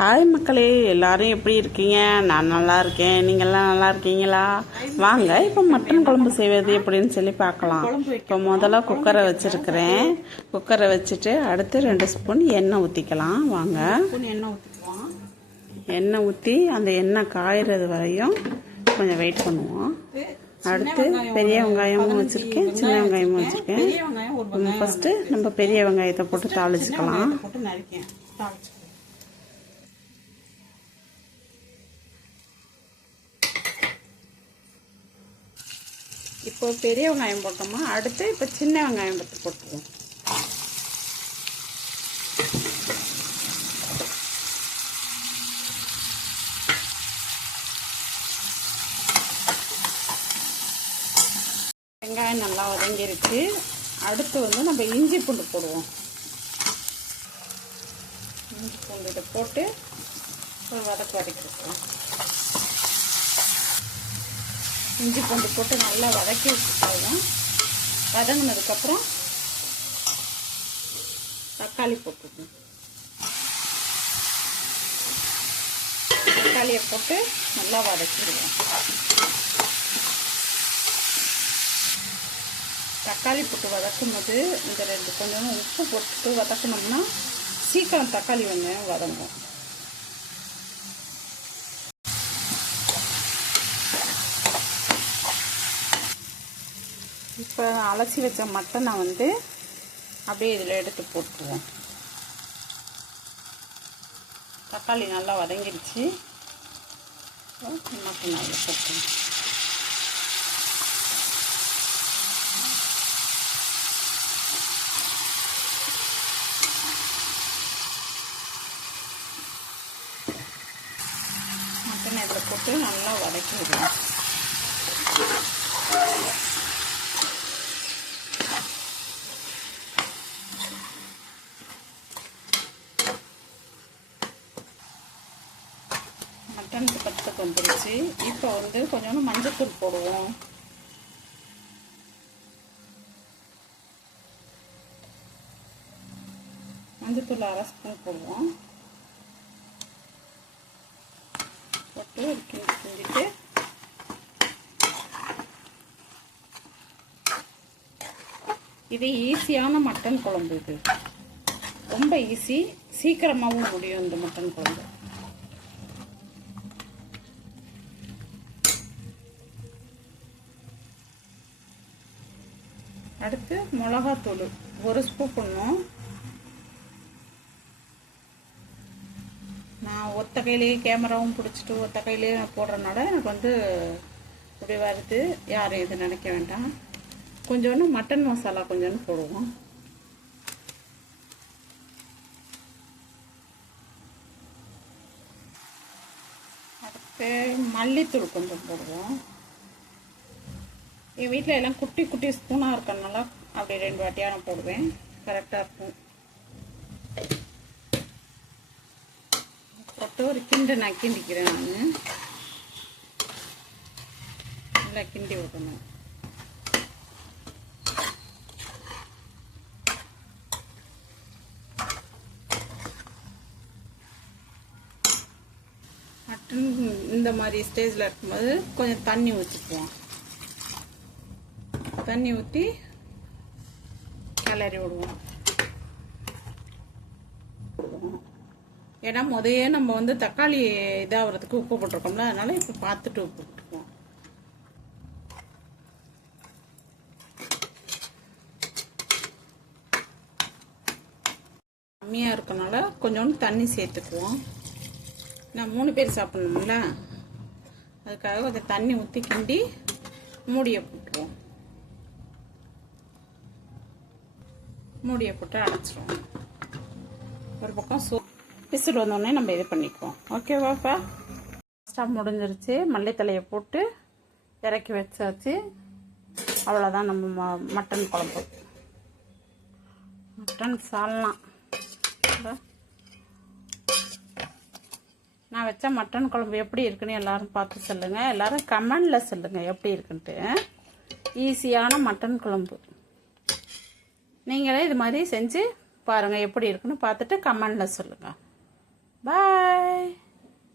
Hi மக்களே, எல்லாரும் எப்படி இருக்கீங்க? நான் நல்லா இருக்கேன். நீங்கள்லாம் நல்லா இருக்கீங்களா? வாங்க இப்போ மட்டன் குழம்பு செய்வது எப்படின்னு சொல்லி பார்க்கலாம். இப்போ முதல்ல குக்கரை வச்சுருக்கிறேன். குக்கரை வச்சுட்டு அடுத்து 2 ஸ்பூன் எண்ணெய் ஊற்றிக்கலாம். வாங்க எண்ணெய் ஊற்றி அந்த எண்ணெய் காய்கிறது வரையும் கொஞ்சம் வெயிட் பண்ணுவோம். அடுத்து பெரிய வெங்காயமும் வச்சுருக்கேன், சின்ன வெங்காயமும் வச்சுருக்கேன். ஃபஸ்ட்டு நம்ம பெரிய வெங்காயத்தை போட்டு தாளிச்சுக்கலாம். இப்போ பெரிய வெங்காயம் போட்டோமா, அடுத்து இப்போ சின்ன வெங்காயம் போட்டுருவோம். வெங்காயம் நல்லா வதங்கிருச்சு. அடுத்து நம்ம இஞ்சி பூண்டு போடுவோம். இஞ்சி பூண்டு இதை போட்டு ஒரு வதக்கிடுவோம். இஞ்சி பூண்டு போட்டு நல்லா வதக்கி வச்சுக்கலாம். வதங்கினதுக்கப்புறம் தக்காளி போட்டுக்கணும். தக்காளியை போட்டு நல்லா வதக்கிடுவோம். தக்காளி போட்டு வதக்கும் போது இந்த 2 கொஞ்சம் உப்பு போட்டு வதக்கணும்னா சீக்கிரம் தக்காளி வெங்காயம் வதங்கும். இப்போ அலசி வச்ச மட்டனை அப்படியே இதில் எடுத்து போட்டுருவோம். தக்காளி நல்லா வதங்கிடுச்சு. மட்டன் நல்லா போட்டுருவோம். மட்டனை இதில் போட்டு நல்லா வதக்கி விடுவோம். மட்டனுக்கு பச்சை வந்துருச்சு. இப்போ கொஞ்சோண்டு மஞ்சத்தூள் போடுவோம். மஞ்சத்தூள் 1/2 ஸ்பூன் போடுவோம். போட்டு ஒரு கிண்டிட்டு இது ஈஸியான மட்டன் குழம்பு. இது ரொம்ப ஈஸி, சீக்கிரமாகவும் முடியும் இந்த மட்டன் குழம்பு. அடுத்து மிளகாத்தூள் 1 ஸ்பூன் போடணும். நான் ஒத்த கையிலேயே கேமராவும் பிடிச்சிட்டு ஒத்த கையிலேயே போடுறதுனால எனக்கு இப்படி வருது. யாரும் இது நினைக்க வேண்டாம். கொஞ்சோண்டு மட்டன் மசாலா கொஞ்சோண்டு போடுவோம். அடுத்து மல்லித்தூள் கொஞ்சம் போடுவோம். என் வீட்டில் எல்லாம் குட்டி குட்டி ஸ்பூனாக இருக்கனால அப்படி 2 வாட்டியாக நான் போடுவேன். கரெக்டாக இருக்கும். போட்டு ஒரு நான் கிண்டிக்கிறேன். நான் நல்லா கிண்டி விடணும். மட்டன் இந்த மாதிரி ஸ்டேஜில் இருக்கும்போது கொஞ்சம் தண்ணி ஊற்றிக்குவோம். தண்ணி ஊற்றி கிளறி விடுவோம். ஏன்னா முதையே நம்ம தக்காளி இதாகிறதுக்கு உப்பு போட்டிருக்கோம்ல, அதனால இப்போ பார்த்துட்டு உப்பு போட்டுக்குவோம். கம்மியாக இருக்கனால கொஞ்சோண்டு தண்ணி சேர்த்துக்குவோம். நான் 3 பேர் சாப்பிடணும்ல, அதுக்காக கொஞ்சம் தண்ணி ஊற்றி கிண்டி மூடியை போட்டுருவோம். மூடியை போட்டு அடைச்சிருவோம். ஒரு பக்கம் விசில் வந்தோடனே நம்ம இது பண்ணிக்குவோம். ஓகேவாப்பா? ஸ்டவ் முடிஞ்சிருச்சு. மல்லித்தலையை போட்டு இறக்கி வச்சாச்சு. அவ்வளோதான் நம்ம மட்டன் குழம்பு. மட்டன் சால்னா. நான் வச்ச மட்டன் குழம்பு எப்படி இருக்குன்னு எல்லாரும் பார்த்து சொல்லுங்கள். எல்லாரும் கமெண்டில் சொல்லுங்கள் எப்படி இருக்குன்ட்டு. ஈஸியான மட்டன் குழம்பு. நீங்களே இது மாதிரி செஞ்சு பாருங்கள் எப்படி இருக்குன்னு பார்த்துட்டு கமெண்டில் சொல்லுங்கள். பாய்.